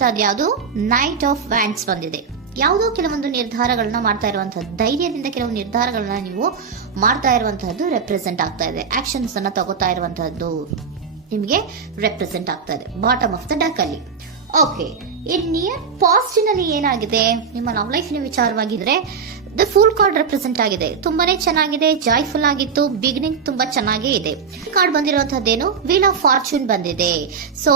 ಬಂದಿರುವಂತಹದ್ದು ಯಾವುದು? Knight of wands ಬಂದಿದೆ. ಯಾವುದೋ ಕೆಲವೊಂದು ನಿರ್ಧಾರಗಳನ್ನ ಮಾಡ್ತಾ ಇರುವಂತಹದ್ದು, ಧೈರ್ಯದಿಂದ ಕೆಲವು ನಿರ್ಧಾರಗಳನ್ನ ನೀವು ಮಾಡ್ತಾ ಇರುವಂತಹದ್ದು ರೆಪ್ರೆಸೆಂಟ್ ಆಗ್ತಾ ಇದೆ. ಆಕ್ಷನ್ಸ್ ಅನ್ನ ತಗೋತಾ ಇರುವಂತಹದ್ದು ನಿಮಗೆ ರೆಪ್ರೆಸೆಂಟ್ ಆಗ್ತಾ ಇದೆ ಬಾಟಮ್ ಆಫ್ ದ ಡಕ್ ಅಲ್ಲಿ. ಓಕೆ, ಇನ್ ನಿಯರ್ ಪಾಸಿಟಿವ್ ಏನಾಗಿದೆ? ನಿಮ್ಮ ಲವ್ ಲೈಫ್ ವಿಚಾರವಾಗಿದ್ರೆ ದ ಫೂಲ್ ಕಾರ್ಡ್ ರೆಪ್ರೆಸೆಂಟ್ ಆಗಿದೆ. ತುಂಬಾನೇ ಚೆನ್ನಾಗಿದೆ, ಜಾಯ್ಫುಲ್ ಆಗಿತ್ತು, ಬಿಗಿನಿಂಗ್ ತುಂಬಾ ಚೆನ್ನಾಗೇ ಇದೆ. ಕಾರ್ಡ್ ಬಂದಿರುವಂತಹದ್ದೇನು? ವೀಲ್ ಆಫ್ ಫಾರ್ಚೂನ್ ಬಂದಿದೆ. ಸೊ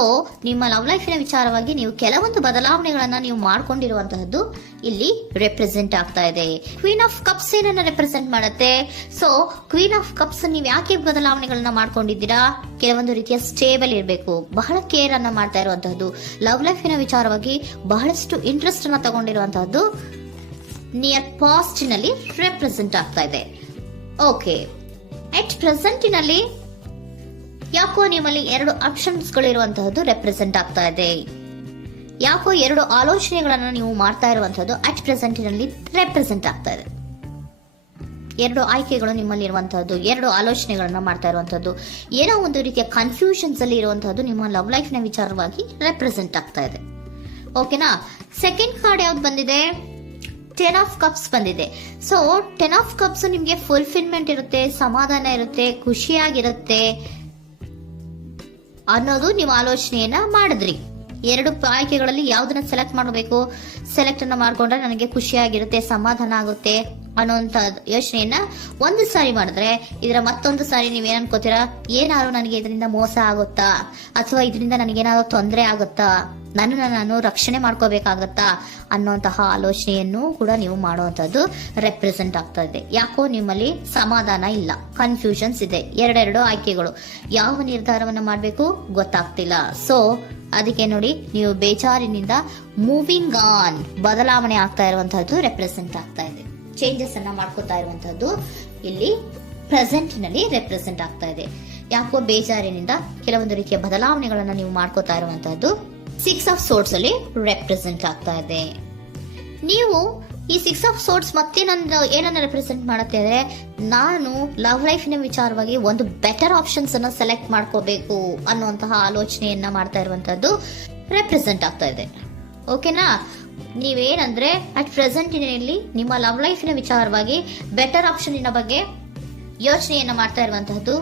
ನಿಮ್ಮ ಲವ್ ಲೈಫಿನ ವಿಚಾರವಾಗಿ ನೀವು ಕೆಲವೊಂದು ಬದಲಾವಣೆಗಳನ್ನ ನೀವು ಮಾಡ್ಕೊಂಡಿರುವಂತಹದ್ದು ಇಲ್ಲಿ ರೆಪ್ರೆಸೆಂಟ್ ಆಗ್ತಾ ಇದೆ. ಕ್ವೀನ್ ಆಫ್ ಕಪ್ಸ್ ಏನನ್ನ ರೆಪ್ರೆಸೆಂಟ್ ಮಾಡುತ್ತೆ? ಸೊ ಕ್ವೀನ್ ಆಫ್ ಕಪ್ಸ್ ನೀವು ಯಾಕೆ ಬದಲಾವಣೆಗಳನ್ನ ಮಾಡ್ಕೊಂಡಿದ್ದೀರಾ? ಕೆಲವೊಂದು ರೀತಿಯ ಸ್ಟೇಬಲ್ ಇರಬೇಕು, ಬಹಳ ಕೇರ್ ಅನ್ನ ಮಾಡ್ತಾ ಇರುವಂತಹದ್ದು, ಲವ್ ಲೈಫಿನ ವಿಚಾರವಾಗಿ ಬಹಳಷ್ಟು ಇಂಟ್ರೆಸ್ಟ್ ಅನ್ನ ತಗೊಂಡಿರುವಂತಹದ್ದು ನಿಯರ್ ಪಾಸ್ಟ್ನಲ್ಲಿ ರೆಪ್ರೆಸೆಂಟ್ ಆಗ್ತಾ ಇದೆ. ಓಕೆ, ಅಟ್ ಪ್ರೆಸೆಂಟಿನಲ್ಲಿ ಯಾಕೋ ನಿಮ್ಮಲ್ಲಿ 2 ಆಪ್ಷನ್ಸ್ಗಳು ಇರುವಂತಹದ್ದು ರೆಪ್ರೆಸೆಂಟ್ ಆಗ್ತಾ ಇದೆ. ಯಾಕೋ 2 ಆಲೋಚನೆಗಳನ್ನ ನೀವು ಮಾಡ್ತಾ ಇರುವಂತಹದ್ದು ಅಟ್ ಪ್ರೆಸೆಂಟಿನಲ್ಲಿ ರೆಪ್ರೆಸೆಂಟ್ ಆಗ್ತಾ ಇದೆ. 2 ಆಯ್ಕೆಗಳು ನಿಮ್ಮಲ್ಲಿ ಇರುವಂತಹದ್ದು, 2 ಆಲೋಚನೆಗಳನ್ನ ಮಾಡ್ತಾ ಇರುವಂತಹದ್ದು, ಏನೋ ಒಂದು ರೀತಿಯ ಕನ್ಫ್ಯೂಷನ್ಸ್ ಅಲ್ಲಿ ಇರುವಂತಹದ್ದು ನಿಮ್ಮ ಲವ್ ಲೈಫ್ ನ ವಿಚಾರವಾಗಿ ರೆಪ್ರೆಸೆಂಟ್ ಆಗ್ತಾ ಇದೆ. ಓಕೆನಾ? ಸೆಕೆಂಡ್ ಕಾರ್ಡ್ ಯಾವ್ದು ಬಂದಿದೆ? 10 ಆಫ್ ಕಪ್ಸ್ ಬಂದಿದೆ. ಸೊ 10 ಆಫ್ ಕಪ್ಸ್ ನಿಮ್ಗೆ ಫುಲ್ಫಿಲ್ಮೆಂಟ್ ಇರುತ್ತೆ, ಸಮಾಧಾನ ಇರುತ್ತೆ, ಖುಷಿಯಾಗಿರುತ್ತೆ ಅನ್ನೋದು ನೀವು ಆಲೋಚನೆಯನ್ನ ಮಾಡಿದ್ರಿ. 2 ಆಯ್ಕೆಗಳಲ್ಲಿ ಯಾವ್ದನ್ನ ಸೆಲೆಕ್ಟ್ ಮಾಡಬೇಕು? ಸೆಲೆಕ್ಟ್ ಅನ್ನ ಮಾಡ್ಕೊಂಡ್ರೆ ನನಗೆ ಖುಷಿಯಾಗಿರುತ್ತೆ, ಸಮಾಧಾನ ಆಗುತ್ತೆ ಅನ್ನೋಂತ ಯೋಚನೆಯನ್ನ ಒಂದು ಸಾರಿ ಮಾಡಿದ್ರೆ, ಇದರ ಮತ್ತೊಂದು ಸಾರಿ ನೀವೇನ್ ಅನ್ಕೋತೀರಾ? ಏನಾದ್ರು ನನಗೆ ಇದರಿಂದ ಮೋಸ ಆಗುತ್ತಾ, ಅಥವಾ ಇದರಿಂದ ನನಗೇನಾದ್ರು ತೊಂದರೆ ಆಗುತ್ತಾ, ನಾನು ರಕ್ಷಣೆ ಮಾಡ್ಕೋಬೇಕಾಗತ್ತಾ ಅನ್ನೋಂತಹ ಆಲೋಚನೆಯನ್ನು ಕೂಡ ನೀವು ಮಾಡುವಂತದ್ದು ರೆಪ್ರೆಸೆಂಟ್ ಆಗ್ತಾ ಇದೆ. ಯಾಕೋ ನಿಮ್ಮಲ್ಲಿ ಸಮಾಧಾನ ಇಲ್ಲ, ಕನ್ಫ್ಯೂಷನ್ಸ್ ಇದೆ, 2 ಆಯ್ಕೆಗಳು, ಯಾವ ನಿರ್ಧಾರವನ್ನ ಮಾಡಬೇಕು ಗೊತ್ತಾಗ್ತಿಲ್ಲ. ಸೊ ಅದಕ್ಕೆ ನೋಡಿ, ನೀವು ಬೇಜಾರಿನಿಂದ ಮೂವಿಂಗ್ ಆನ್, ಬದಲಾವಣೆ ಆಗ್ತಾ ಇರುವಂತಹದ್ದು ರೆಪ್ರೆಸೆಂಟ್ ಆಗ್ತಾ ಇದೆ. ಚೇಂಜಸ್ ಅನ್ನ ಮಾಡ್ಕೋತಾ ಇರುವಂತಹದ್ದು ಇಲ್ಲಿ ಪ್ರೆಸೆಂಟ್ ನಲ್ಲಿ ರೆಪ್ರೆಸೆಂಟ್ ಆಗ್ತಾ ಇದೆ. ಯಾಕೋ ಬೇಜಾರಿನಿಂದ ಕೆಲವೊಂದು ರೀತಿಯ ಬದಲಾವಣೆಗಳನ್ನ ನೀವು ಮಾಡ್ಕೋತಾ ಇರುವಂತಹದ್ದು 6 ಆಫ್ ಸೋರ್ಟ್ಸ್ ಅಲ್ಲಿ ರೆಪ್ರೆಸೆಂಟ್ ಆಗ್ತಾ ಇದೆ. ನೀವು ಈ 6 ಆಫ್ ಸೋರ್ಟ್ಸ್ ಮತ್ತೆ ಏನನ್ನ ರೆಪ್ರೆಸೆಂಟ್ ಮಾಡುತ್ತೆ ಅಂದ್ರೆ, ನಾನು ಲವ್ ಲೈಫಿನ ವಿಚಾರವಾಗಿ ಒಂದು ಬೆಟರ್ ಆಪ್ಷನ್ಸ್ ಅನ್ನ ಸೆಲೆಕ್ಟ್ ಮಾಡ್ಕೋಬೇಕು ಅನ್ನುವಂತಹ ಆಲೋಚನೆಯನ್ನ ಮಾಡ್ತಾ ಇರುವಂತಹದ್ದು ರೆಪ್ರೆಸೆಂಟ್ ಆಗ್ತಾ ಇದೆ. ಓಕೆನಾ? ನೀವೇನಂದ್ರೆ ಅಟ್ ಪ್ರೆಸೆಂಟಿನಲ್ಲಿ ನಿಮ್ಮ ಲವ್ ಲೈಫಿನ ವಿಚಾರವಾಗಿ ಬೆಟರ್ ಆಪ್ಷನ್ ಬಗ್ಗೆ ಯೋಚನೆಯನ್ನ ಮಾಡ್ತಾ ಇರುವಂತಹದ್ದು,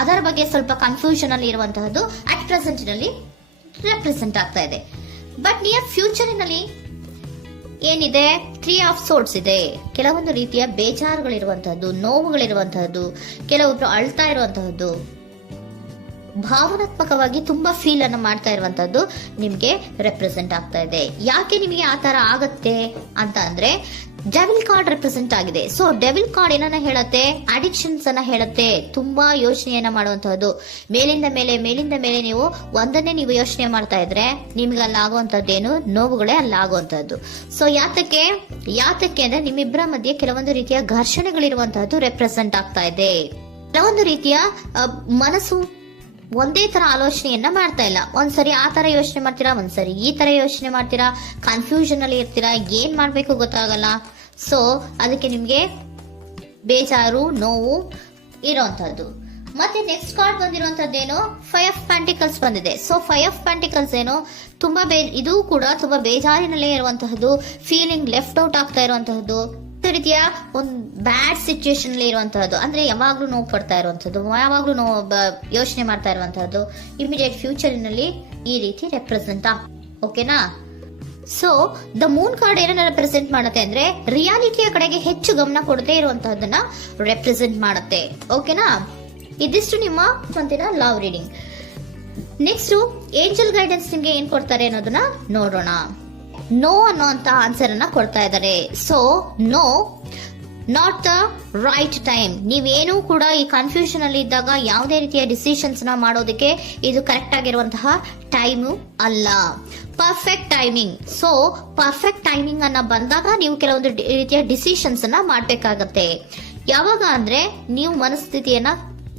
ಅದರ ಬಗ್ಗೆ ಸ್ವಲ್ಪ ಕನ್ಫ್ಯೂಷನ್ ಅಲ್ಲಿ ಇರುವಂತಹದ್ದು ಅಟ್ ಪ್ರೆಸೆಂಟಿನಲ್ಲಿ ರೆಪ್ರೆಸೆಂಟ್ ಆಗ್ತಾ ಇದೆ. ಬಟ್ ನಿಯರ್ ಫ್ಯೂಚರಿನಲ್ಲಿ ಏನಿದೆ? 3 ಆಫ್ ಸೋರ್ಟ್ಸ್ ಇದೆ. ಕೆಲವೊಂದು ರೀತಿಯ ಬೇಜಾರುಗಳಿರುವಂತಹದ್ದು, ನೋವುಗಳಿರುವಂತಹದ್ದು, ಕೆಲವೊಬ್ರು ಅಳ್ತಾ ಇರುವಂತಹದ್ದು, ಭಾವನಾತ್ಮಕವಾಗಿ ತುಂಬಾ ಫೀಲ್ ಅನ್ನ ಮಾಡ್ತಾ ಇರುವಂತಹದ್ದು ನಿಮ್ಗೆ ರೆಪ್ರೆಸೆಂಟ್ ಆಗ್ತಾ ಇದೆ. ಯಾಕೆ ನಿಮಗೆ ಆ ತರ ಆಗತ್ತೆ ಅಂತ ಅಂದ್ರೆ, ಡೆವಿಲ್ ಕಾರ್ಡ್ ರೆಪ್ರೆಸೆಂಟ್ ಆಗಿದೆ. ಸೊ ಡೆವಿಲ್ ಕಾರ್ಡ್ ಏನನ್ನ ಹೇಳತ್ತೆ? ಅಡಿಕ್ಷನ್ಸ್ ಅನ್ನ ಹೇಳತ್ತೆ. ತುಂಬಾ ಯೋಚನೆಯನ್ನ ಮಾಡುವಂತಹದ್ದು, ಮೇಲಿಂದ ಮೇಲೆ ನೀವು ಒಂದನ್ನೇ ನೀವು ಯೋಚನೆ ಮಾಡ್ತಾ ಇದ್ರೆ ನಿಮ್ಗೆ ಅಲ್ಲಾಗುವಂತದ್ದೇನು? ನೋವುಗಳೇ ಅಲ್ಲಾಗುವಂತಹದ್ದು. ಸೊ ಯಾತಕ್ಕೆ ಅಂದ್ರೆ ನಿಮ್ಮಿಬ್ಬರ ಮಧ್ಯೆ ಕೆಲವೊಂದು ರೀತಿಯ ಘರ್ಷಣೆಗಳಿರುವಂತಹದ್ದು ರೆಪ್ರೆಸೆಂಟ್ ಆಗ್ತಾ ಇದೆ. ಕೆಲವೊಂದು ರೀತಿಯ ಮನಸ್ಸು ಒಂದೇ ತರ ಆಲೋಚನೆಯನ್ನ ಮಾಡ್ತಾ ಇಲ್ಲ. ಒಂದ್ಸರಿ ಆ ತರ ಯೋಚನೆ ಮಾಡ್ತೀರಾ, ಒಂದ್ಸರಿ ಈ ತರ ಯೋಚನೆ ಮಾಡ್ತೀರಾ, ಕನ್ಫ್ಯೂಷನ್ ಅಲ್ಲಿ ಇರ್ತೀರಾ, ಏನ್ ಮಾಡ್ಬೇಕು ಗೊತ್ತಾಗಲ್ಲ. ಸೊ ಅದಕ್ಕೆ ನಿಮ್ಗೆ ಬೇಜಾರು, ನೋವು ಇರೋಂಥದ್ದು. ಮತ್ತೆ ನೆಕ್ಸ್ಟ್ ಕಾರ್ಡ್ ಬಂದಿರುವಂತದ್ದೇನು? 5 ಆಫ್ ಪ್ಯಾಂಟಿಕಲ್ಸ್ ಬಂದಿದೆ. ಸೊ 5 ಆಫ್ ಪ್ಯಾಂಟಿಕಲ್ಸ್ ಏನು? ಇದು ಕೂಡ ತುಂಬಾ ಬೇಜಾರಿನಲ್ಲೇ ಇರುವಂತಹದ್ದು, ಫೀಲಿಂಗ್ ಲೆಫ್ಟ್ ಔಟ್ ಆಗ್ತಾ ಇರುವಂತಹದ್ದು, ರೀತಿಯ ಒಂದು ಬ್ಯಾಡ್ ಸಿಚುಯೇಷನ್ ಅಲ್ಲಿ ಇರುವಂತಹದ್ದು, ಅಂದ್ರೆ ಯಾವಾಗ್ಲೂ ನೋವು ಪಡ್ತಾ ಇರುವಂತಹದ್ದು, ಯಾವಾಗ್ಲೂ ಯೋಚನೆ ಮಾಡ್ತಾ ಇರುವಂತಹದ್ದು, ಇಮಿಡಿಯೇಟ್ ಫ್ಯೂಚರಿನಲ್ಲಿ ಈ ರೀತಿ ರೆಪ್ರೆಸೆಂಟ್ ಓಕೆನಾ? ಸೊ ದ ಮೂನ್ ಕಾರ್ಡ್ ಏನನ್ನ ರೆಪ್ರೆಸೆಂಟ್ ಮಾಡುತ್ತೆ ಅಂದ್ರೆ, ರಿಯಾಲಿಟಿಯ ಕಡೆಗೆ ಹೆಚ್ಚು ಗಮನ ಕೊಡದೇ ಇರುವಂತಹದನ್ನ ರೆಪ್ರೆಸೆಂಟ್ ಮಾಡುತ್ತೆ. ಓಕೆನಾ? ಇದಿಷ್ಟು ನಿಮ್ಮ ಮಂತಿನ love reading. Next angel guidance ನಿಮ್ಗೆ ಏನ್ ಕೊಡ್ತಾರೆ ಅನ್ನೋದನ್ನ ನೋಡೋಣ. ನೋ ಅನ್ನೋಂತ ಆನ್ಸರ್ ಅನ್ನ ಕೊಡ್ತಾ ಇದ್ದಾರೆ. So no, not the right time. ನೀವೇನು ಕೂಡ ಈ ಕನ್ಫ್ಯೂಷನ್ ಅಲ್ಲಿ ಇದ್ದಾಗ ಯಾವುದೇ ರೀತಿಯ ಡಿಸಿಷನ್ಸ್ ನ ಮಾಡೋದಕ್ಕೆ ಇದು ಕರೆಕ್ಟ್ ಆಗಿರುವಂತಹ ಟೈಮು ಅಲ್ಲ. Perfect timing. So perfect timing ಅನ್ನ ಬಂದಾಗ ನೀವು ಕೆಲವೊಂದು ರೀತಿಯ ಡಿಸಿಷನ್ಸ್ ಅನ್ನ ಮಾಡ್ಬೇಕಾಗತ್ತೆ. ಯಾವಾಗ ಅಂದ್ರೆ ನೀವು ಮನಸ್ಥಿತಿಯನ್ನ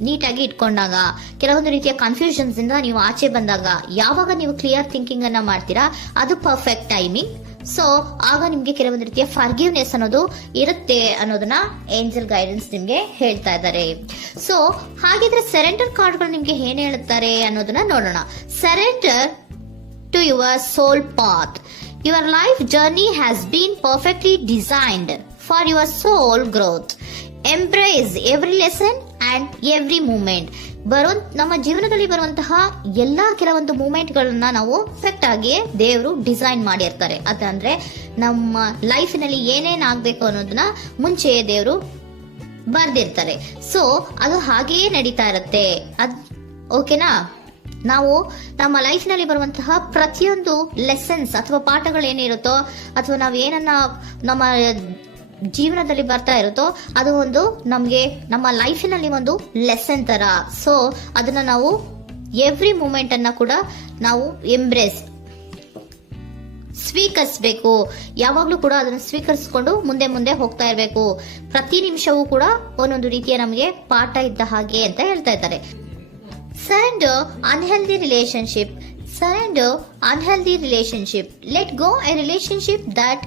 ನೀಟಾಗಿ ಇಟ್ಕೊಂಡಾಗ, ಕೆಲವೊಂದು ರೀತಿಯ ಕನ್ಫ್ಯೂಷನ್ಸ್ ಇಂದ ನೀವು ಆಚೆ ಬಂದಾಗ, ಯಾವಾಗ ನೀವು ಕ್ಲಿಯರ್ ಥಿಂಕಿಂಗ್ ಅನ್ನ ಮಾಡ್ತೀರಾ ಅದು ಪರ್ಫೆಕ್ಟ್ ಟೈಮಿಂಗ್. ಸೊ ಆಗ ನಿಮ್ಗೆ ಕೆಲವೊಂದು ರೀತಿಯ ಫರ್ಗಿವ್ನೆಸ್ ಅನ್ನೋದು ಇರುತ್ತೆ ಅನ್ನೋದನ್ನ ಏಂಜಲ್ ಗೈಡೆನ್ಸ್ ನಿಮ್ಗೆ ಹೇಳ್ತಾ ಇದ್ದಾರೆ. ಸೊ ಹಾಗಿದ್ರೆ ಸರೆಂಡರ್ ಕಾರ್ಡ್ಗಳು ನಿಮ್ಗೆ ಏನ್ ಹೇಳುತ್ತಾರೆ ಅನ್ನೋದನ್ನ ನೋಡೋಣ. Surrender to your soul path. Your life journey has been perfectly designed for your soul growth. Embrace every lesson and every moment. ನಮ್ಮ ಜೀವನದಲ್ಲಿ ಬರುವಂತಹ ಎಲ್ಲಾ ಕೆಲವೊಂದು ಮೂಮೆಂಟ್ಗಳನ್ನ ನಾವು ಪರ್ಫೆಕ್ಟ್ ಆಗಿ ದೇವರು ಡಿಸೈನ್ ಮಾಡಿರ್ತಾರೆ. ಅದಂದ್ರೆ ನಮ್ಮ ಲೈಫಿನಲ್ಲಿ ಏನೇನ್ ಆಗ್ಬೇಕು ಅನ್ನೋದನ್ನ ಮುಂಚೆಯೇ ದೇವರು ಬರ್ದಿರ್ತಾರೆ. ಸೊ ಅದು ಹಾಗೆಯೇ ನಡೀತಾ ಇರುತ್ತೆ. ಓಕೆನಾ? ನಾವು ನಮ್ಮ ಲೈಫ್ ನಲ್ಲಿ ಬರುವಂತಹ ಪ್ರತಿಯೊಂದು ಲೆಸನ್ಸ್ ಅಥವಾ ಪಾಠಗಳೇನಿರುತ್ತೋ ಅಥವಾ ನಾವು ಏನನ್ನ ನಮ್ಮ ಜೀವನದಲ್ಲಿ ಬರ್ತಾ ಇರುತ್ತೋ ಅದು ಒಂದು ನಮ್ಗೆ ನಮ್ಮ ಲೈಫಿನಲ್ಲಿ ಒಂದು ಲೆಸನ್ ತರ. ಸೊ ಅದನ್ನ ನಾವು ಎವ್ರಿ ಮೂಮೆಂಟ್ ಅನ್ನ ಕೂಡ ನಾವು ಎಂಬ್ರೇಸ್ ಸ್ವೀಕರಿಸಬೇಕು. ಯಾವಾಗ್ಲೂ ಕೂಡ ಅದನ್ನು ಸ್ವೀಕರಿಸಿಕೊಂಡು ಮುಂದೆ ಮುಂದೆ ಹೋಗ್ತಾ ಇರಬೇಕು. ಪ್ರತಿ ನಿಮಿಷವೂ ಕೂಡ ಒಂದೊಂದು ರೀತಿಯ ನಮಗೆ ಪಾಠ ಇದ್ದ ಹಾಗೆ ಅಂತ ಹೇಳ್ತಾ ಇದ್ದಾರೆ. Surrender unhealthy relationship. Surrender unhealthy relationship. Let go a relationship that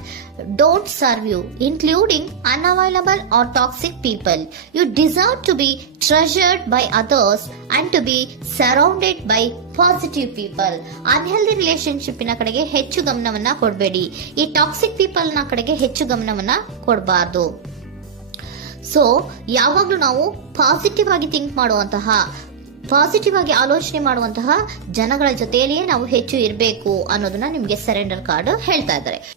don't serve you, including unavailable or toxic people. You deserve to be treasured by others and to be surrounded by positive people. Unhealthy relationship ನ ಕಡೆಗೆ ಹೆಚ್ಚು ಗಮನವನ್ನ ಕೊಡಬೇಡಿ. ಈ toxic people ನ ಕಡೆಗೆ ಹೆಚ್ಚು ಗಮನವನ್ನ ಕೊಡಬಾರ್ದು. So ಯಾವಾಗ್ಲೂ ನಾವು ಪಾಸಿಟಿವ್ ಆಗಿ ಥಿಂಕ್ ಮಾಡುವಂತಹ, ಪಾಸಿಟಿವ್ ಆಗಿ ಆಲೋಚನೆ ಮಾಡುವಂತಹ ಜನಗಳ ಜೊತೆಯಲ್ಲಿಯೇ ನಾವು ಹೆಚ್ಚು ಇರಬೇಕು ಅನ್ನೋದನ್ನ ನಿಮ್ಗೆ ಸರೆಂಡರ್ ಕಾರ್ಡ್ ಹೇಳ್ತಾ ಇದ್ದಾರೆ.